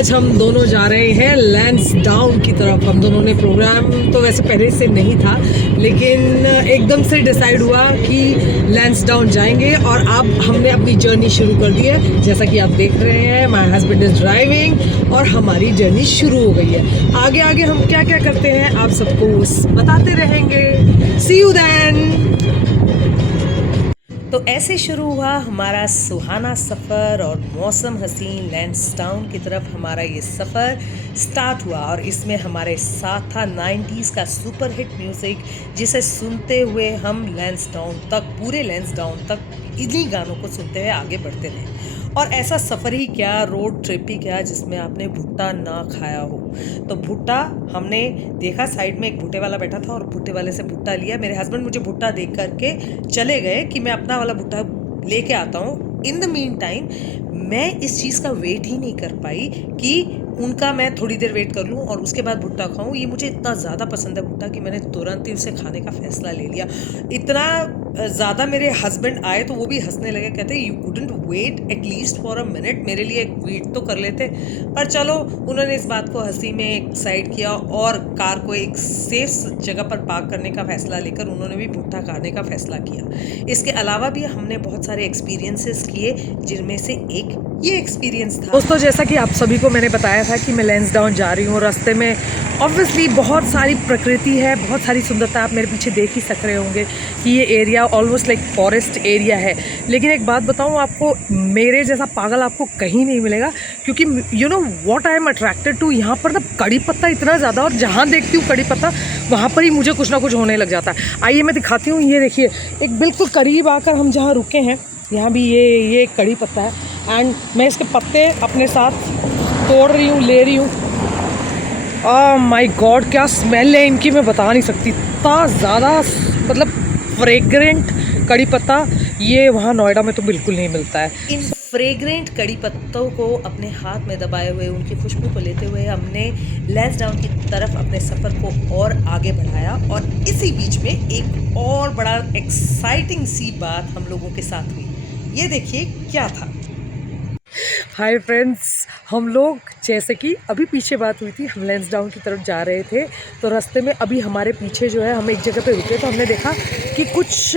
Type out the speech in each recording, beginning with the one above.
आज हम दोनों जा रहे हैं लैंसडाउन की तरफ। हम दोनों ने प्रोग्राम तो वैसे पहले से नहीं था, लेकिन एकदम से डिसाइड हुआ कि लैंसडाउन जाएंगे और अब हमने अपनी जर्नी शुरू कर दी है। जैसा कि आप देख रहे हैं, माय हस्बैंड इज ड्राइविंग और हमारी जर्नी शुरू हो गई है। आगे आगे हम क्या क्या करते हैं आप सबको बताते रहेंगे। सी यू देन। तो ऐसे शुरू हुआ हमारा सुहाना सफ़र और मौसम हसीन लैंसडाउन की तरफ हमारा ये सफ़र स्टार्ट हुआ। और इसमें हमारे साथ था 90s का सुपर हिट म्यूज़िक, जिसे सुनते हुए हम लैंसडाउन तक, पूरे लैंसडाउन तक इन्हीं गानों को सुनते हुए आगे बढ़ते रहे। और ऐसा सफ़र ही क्या, रोड ट्रिप ही क्या, जिसमें आपने भुट्टा ना खाया हो। तो भुट्टा हमने देखा, साइड में एक भुट्टे वाला बैठा था और भुट्टे वाले से भुट्टा लिया। मेरे हस्बैंड मुझे भुट्टा देख करके चले गए कि मैं अपना वाला भुट्टा लेके आता हूँ। इन द मीन टाइम मैं इस चीज़ का वेट ही नहीं कर पाई कि उनका मैं थोड़ी देर वेट कर लूँ और उसके बाद भुट्टा खाऊँ। ये मुझे इतना ज़्यादा पसंद है भुट्टा कि मैंने तुरंत ही उसे खाने का फैसला ले लिया। इतना ज़्यादा मेरे हस्बैंड आए तो वो भी हंसने लगे, कहते you couldn't wait at least for a minute, मेरे लिए एक वेट तो कर लेते। पर चलो, उन्होंने इस बात को हंसी में एक साइड किया और कार को एक सेफ जगह पर पार्क करने का फैसला लेकर उन्होंने भी भुट्टा खाने का फैसला किया। इसके अलावा भी हमने बहुत सारे एक्सपीरियंसेस किए, जिनमें से एक ये एक्सपीरियंस था। दोस्तों, जैसा कि आप सभी को मैंने बताया था कि मैं लैंसडाउन जा रही हूँ। रास्ते में ऑब्वियसली बहुत सारी प्रकृति है, बहुत सारी सुंदरता। आप मेरे पीछे देख ही सक रहे होंगे कि ये area almost like forest area है। लेकिन एक बात बताऊँ आपको, मेरे जैसा पागल आपको कहीं नहीं मिलेगा, क्योंकि you know what I am attracted to, यहाँ पर ना कड़ी पत्ता इतना ज़्यादा, और जहाँ देखती हूँ कड़ी पत्ता वहाँ पर ही मुझे कुछ ना कुछ होने लग जाता है। आइए मैं दिखाती हूँ। ये देखिए, एक बिल्कुल करीब आकर हम जहाँ रुके हैं, यहाँ भी ये कड़ी पत्ता है। एंड मैं इसके पत्ते अपने साथ तोड़ रही हूँ, ले रही हूँ। माय गॉड, क्या स्मेल है इनकी, मैं बता नहीं सकती। इतना ज़्यादा मतलब फ्रेग्रेंट कड़ी पत्ता ये वहाँ नोएडा में तो बिल्कुल नहीं मिलता है। इन फ्रेग्रेंट कड़ी पत्तों को अपने हाथ में दबाए हुए, उनकी खुशबू को लेते हुए हमने लैंसडाउन की तरफ अपने सफ़र को और आगे बढ़ाया। और इसी बीच में एक और बड़ा एक्साइटिंग सी बात हम लोगों के साथ हुई। ये देखिए क्या था। हाय फ्रेंड्स, हम लोग, जैसे कि अभी पीछे बात हुई थी, हम लैंसडाउन की तरफ जा रहे थे। तो रास्ते में अभी हमारे पीछे जो है, हम एक जगह पे रुके तो हमने देखा कि कुछ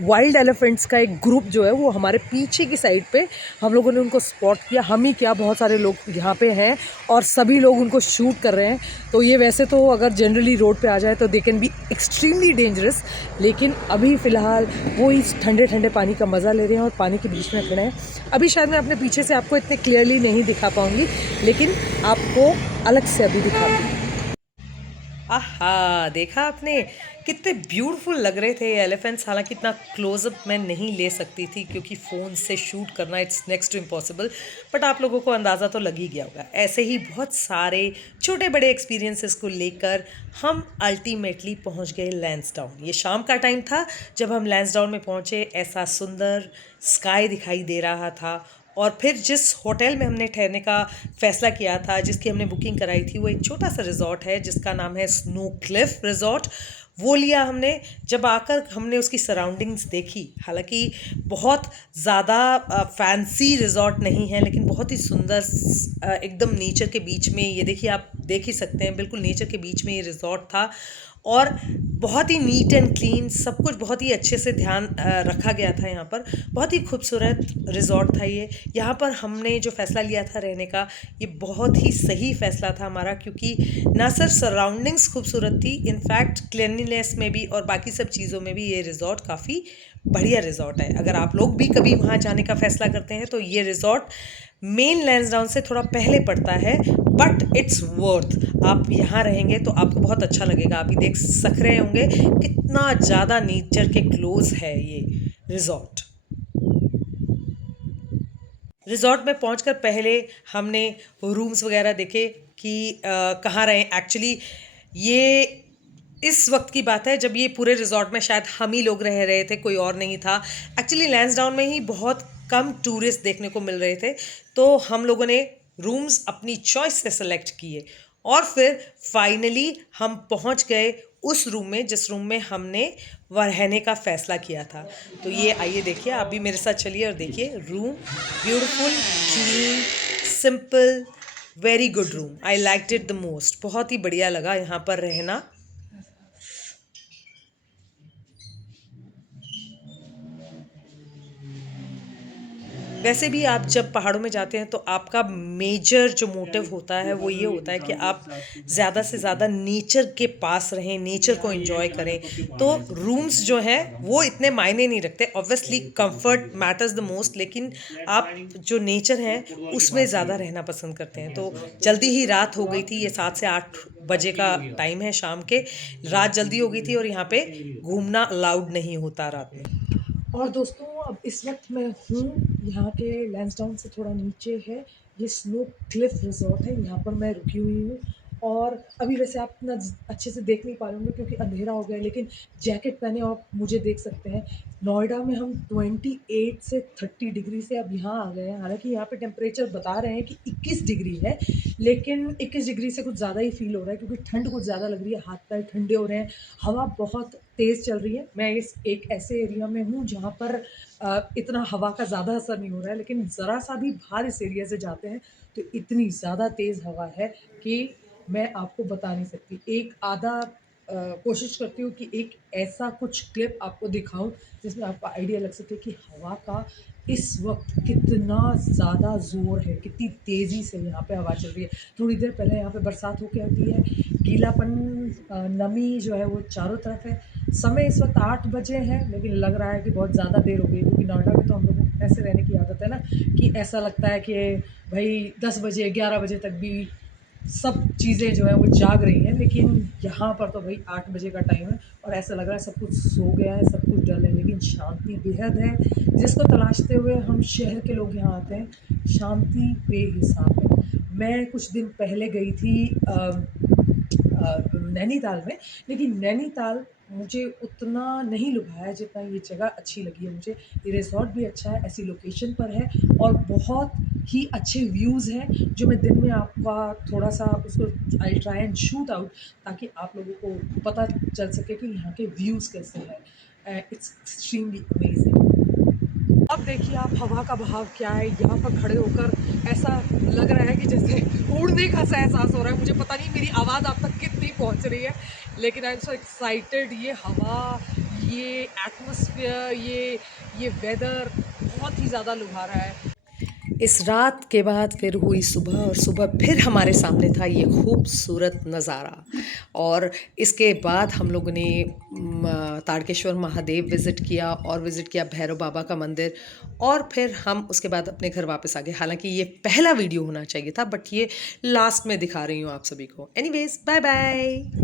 वाइल्ड एलिफेंट्स का एक ग्रुप जो है वो हमारे पीछे की साइड पे, हम लोगों ने उनको स्पॉट किया। हम ही क्या, बहुत सारे लोग यहाँ पे हैं और सभी लोग उनको शूट कर रहे हैं। तो ये वैसे तो अगर जनरली रोड पे आ जाए तो they can be extremely dangerous, लेकिन अभी फ़िलहाल वो इस ठंडे ठंडे पानी का मज़ा ले रहे हैं और पानी के बीच में खड़े हैं। अभी शायद मैं अपने पीछे से आपको इतने क्लियरली नहीं दिखा पाऊँगी, लेकिन आपको अलग से अभी दिखाती हूँ। आहा, देखा आपने कितने ब्यूटीफुल लग रहे थे ये एलिफेंट्स। हालांकि इतना क्लोजअप मैं नहीं ले सकती थी क्योंकि फ़ोन से शूट करना it's next to impossible, but आप लोगों को अंदाज़ा तो लग ही गया होगा। ऐसे ही बहुत सारे छोटे बड़े एक्सपीरियंसेस को लेकर हम अल्टीमेटली पहुंच गए लैंसडाउन। ये शाम का टाइम था जब हम लैंसडाउन में पहुंचे। ऐसा सुंदर स्काई दिखाई दे रहा था। और फिर जिस होटल में हमने ठहरने का फ़ैसला किया था, जिसकी हमने बुकिंग कराई थी, वो एक छोटा सा रिज़ॉर्ट है जिसका नाम है स्नो क्लिफ रिज़ॉर्ट। वो लिया हमने। जब आकर हमने उसकी सराउंडिंग्स देखी, हालांकि बहुत ज़्यादा फैंसी रिज़ॉर्ट नहीं है, लेकिन बहुत ही सुंदर, एकदम नेचर के बीच में। ये देखिए, आप देख ही सकते हैं, बिल्कुल नेचर के बीच में ये रिज़ॉर्ट था और बहुत ही नीट एंड क्लीन, सब कुछ बहुत ही अच्छे से ध्यान रखा गया था यहाँ पर। बहुत ही खूबसूरत रिज़ॉर्ट था ये। यहाँ पर हमने जो फ़ैसला लिया था रहने का, ये बहुत ही सही फ़ैसला था हमारा, क्योंकि ना सिर्फ सराउंडिंग्स खूबसूरत थी, इनफैक्ट क्लिनलीनेस में भी और बाकी सब चीज़ों में भी ये रिज़ॉर्ट काफ़ी बढ़िया रिज़ॉर्ट है। अगर आप लोग भी कभी वहाँ जाने का फ़ैसला करते हैं तो ये रिज़ॉर्ट मेन लैंसडाउन से थोड़ा पहले पड़ता है, बट इट्स वर्थ। आप यहाँ रहेंगे तो आपको बहुत अच्छा लगेगा। आप ही देख सक रहे होंगे कितना ज़्यादा नेचर के क्लोज है ये रिज़ॉर्ट। रिज़ॉर्ट में पहुंचकर पहले हमने रूम्स वगैरह देखे कि कहाँ रहें। एक्चुअली ये इस वक्त की बात है जब ये पूरे रिज़ॉर्ट में शायद हम ही लोग रह रहे थे, कोई और नहीं था। एक्चुअली लैंसडाउन में ही बहुत कम टूरिस्ट देखने को मिल रहे थे, तो हम लोगों ने रूम्स अपनी चॉइस से सेलेक्ट किए और फिर फाइनली हम पहुंच गए उस रूम में जिस रूम में हमने रहने का फ़ैसला किया था। तो ये आइए देखिए, आप भी मेरे साथ चलिए और देखिए room. Beautiful, clean, simple, very good room, I liked it the most. बहुत ही बढ़िया लगा यहाँ पर रहना। वैसे भी आप जब पहाड़ों में जाते हैं तो आपका मेजर जो मोटिव होता है वो ये होता है कि आप ज़्यादा से ज़्यादा नेचर के पास रहें, नेचर को एंजॉय करें। तो रूम्स जो हैं वो इतने मायने नहीं रखते, obviously comfort matters the most, लेकिन आप जो नेचर है उसमें ज़्यादा रहना पसंद करते हैं। तो जल्दी ही रात हो गई थी, ये 7 से 8 बजे का टाइम है शाम के। रात जल्दी हो गई थी और यहाँ पे घूमना अलाउड नहीं होता रात में। और दोस्तों अब इस वक्त मैं हूँ यहाँ के लैंसडाउन से थोड़ा नीचे है, ये स्नो क्लिफ रिजॉर्ट है, यहाँ पर मैं रुकी हुई हूँ। और अभी वैसे आप इतना अच्छे से देख नहीं पा रहे होंगे क्योंकि अंधेरा हो गया है, लेकिन जैकेट पहने आप मुझे देख सकते हैं। नोएडा में हम 28 से 30 डिग्री से अब यहाँ आ गए हैं। हालांकि यहाँ पे टेम्परेचर बता रहे हैं कि 21 डिग्री है, लेकिन 21 डिग्री से कुछ ज़्यादा ही फील हो रहा है क्योंकि ठंड कुछ ज़्यादा लग रही है, हाथ पैर ठंडे हो रहे हैं, हवा बहुत तेज़ चल रही है। मैं इस एक ऐसे एरिया में हूँ जहाँ पर इतना हवा का ज़्यादा असर नहीं हो रहा है, लेकिन ज़रा सा भी बाहर इस एरिया से जाते हैं तो इतनी ज़्यादा तेज़ हवा है कि मैं आपको बता नहीं सकती। एक आधा कोशिश करती हूँ कि एक ऐसा कुछ क्लिप आपको दिखाऊं जिसमें आपको आइडिया लग सके कि हवा का इस वक्त कितना ज़्यादा ज़ोर है, कितनी तेज़ी से यहाँ पे हवा चल रही है। थोड़ी देर पहले यहाँ पे बरसात होके आती है, गीलापन नमी जो है वो चारों तरफ है। समय इस वक्त 8 बजे है, लेकिन लग रहा है कि बहुत ज़्यादा देर हो गई क्योंकि नोएडा में तो हम लोगों को ऐसे रहने की आदत है ना कि ऐसा लगता है कि भाई 10 बजे 11 बजे तक भी सब चीज़ें जो है वो जाग रही हैं, लेकिन यहाँ पर तो भाई 8 बजे का टाइम है और ऐसा लग रहा है सब कुछ सो गया है, सब कुछ डल है, लेकिन शांति बेहद है जिसको तलाशते हुए हम शहर के लोग यहाँ आते हैं। शांति बेहिसाब है। मैं कुछ दिन पहले गई थी नैनीताल में, लेकिन नैनीताल मुझे उतना नहीं लुभाया जितना ये जगह अच्छी लगी है मुझे। ये रिज़ॉर्ट भी अच्छा है, ऐसी लोकेशन पर है और बहुत ही अच्छे व्यूज़ हैं जो मैं दिन में आपका थोड़ा-सा उसको I try and shoot out ताकि आप लोगों को पता चल सके कि यहाँ के व्यूज़ कैसे हैं। It's extremely amazing. अब देखिए आप हवा का बहाव क्या है, यहाँ पर खड़े होकर ऐसा लग रहा है कि जैसे उड़ने का सा एहसास हो रहा है। मुझे पता नहीं मेरी आवाज़ आप तक कितनी पहुँच रही है, लेकिन आई एम सो एक्साइटेड। ये हवा, ये एटमॉस्फेयर, ये वेदर बहुत ही ज़्यादा लुभा रहा है। इस रात के बाद फिर हुई सुबह और सुबह फिर हमारे सामने था ये खूबसूरत नज़ारा। और इसके बाद हम लोगों ने तारकेश्वर महादेव विज़िट किया और विज़िट किया भैरव बाबा का मंदिर, और फिर हम उसके बाद अपने घर वापस आ गए। हालांकि ये पहला वीडियो होना चाहिए था, बट ये लास्ट में दिखा रही हूँ आप सभी को। Anyways, bye bye.